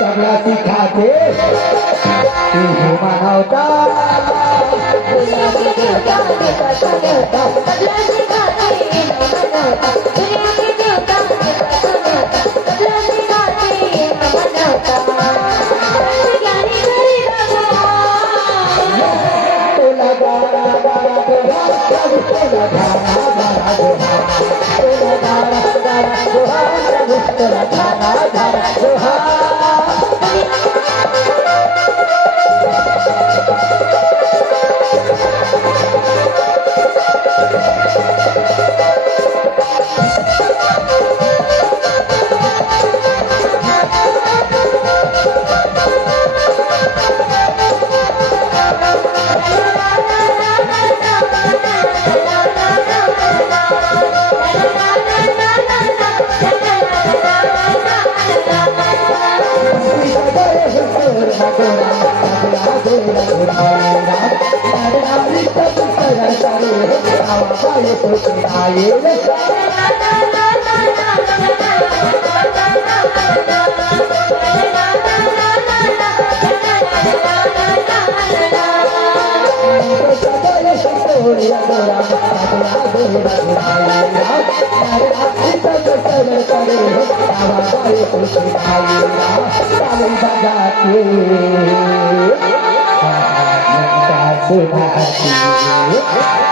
तबला सिखा के तुझे मनौता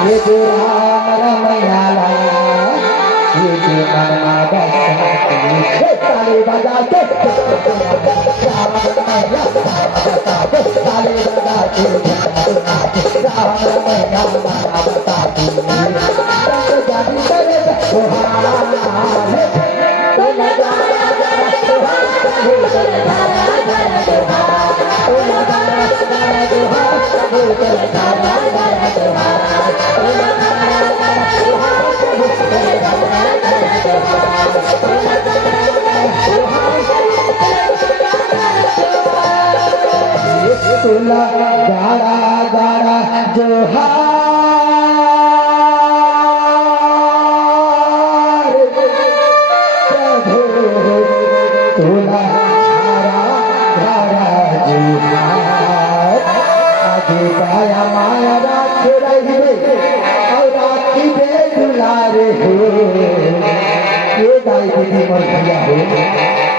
ये जो राम रमयाला ये जो मनमा बसती ताली बजा के राम रमया ताली बजा के राम रमया मना बताती रंग जानी करे सुहाना तो लगा गाड़ा गाड़ा जोहार प्रभु तुला गाड़ा जोहार आगे गाया माया राख रही और राखी बे दुलारे हो ये दाई दीदी मर गया हो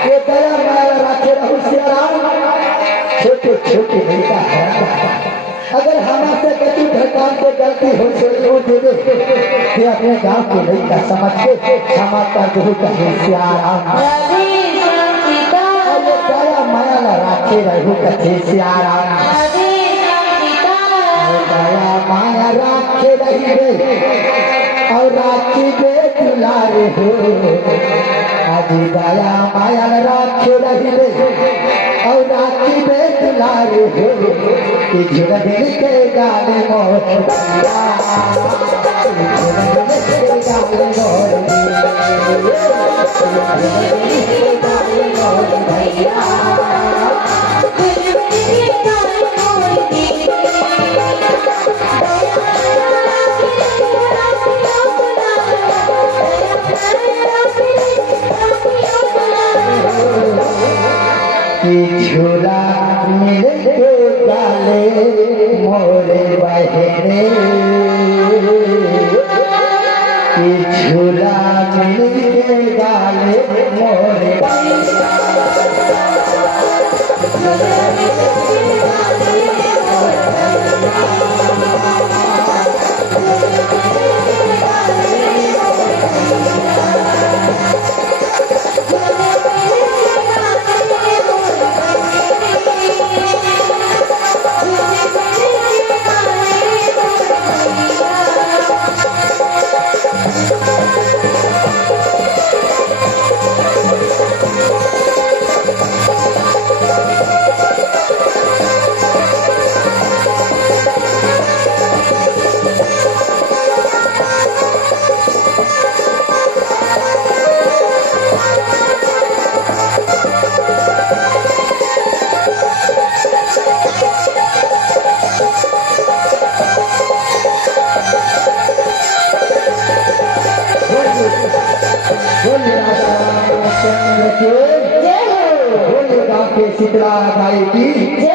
ये दया माया राखे रहु सियाराम छोटे छोटे लड़का है अगर हमारे कति भगवान को गलती हो तो दे दे अपने गांव के लड़का समझ के क्षमा कर दो कहे सियाराम दया माया ला राखे रहू कहे सियाराम दया माया राखे रही और राखी बे दुलारे हो आज दया माया राखे रही और राखी बे दुलारे हो कि झुरा दिल के गाने मोर झूला मिल के गाले मोरे बहने झूला मिल के गाले मोरे के शीतला गाय की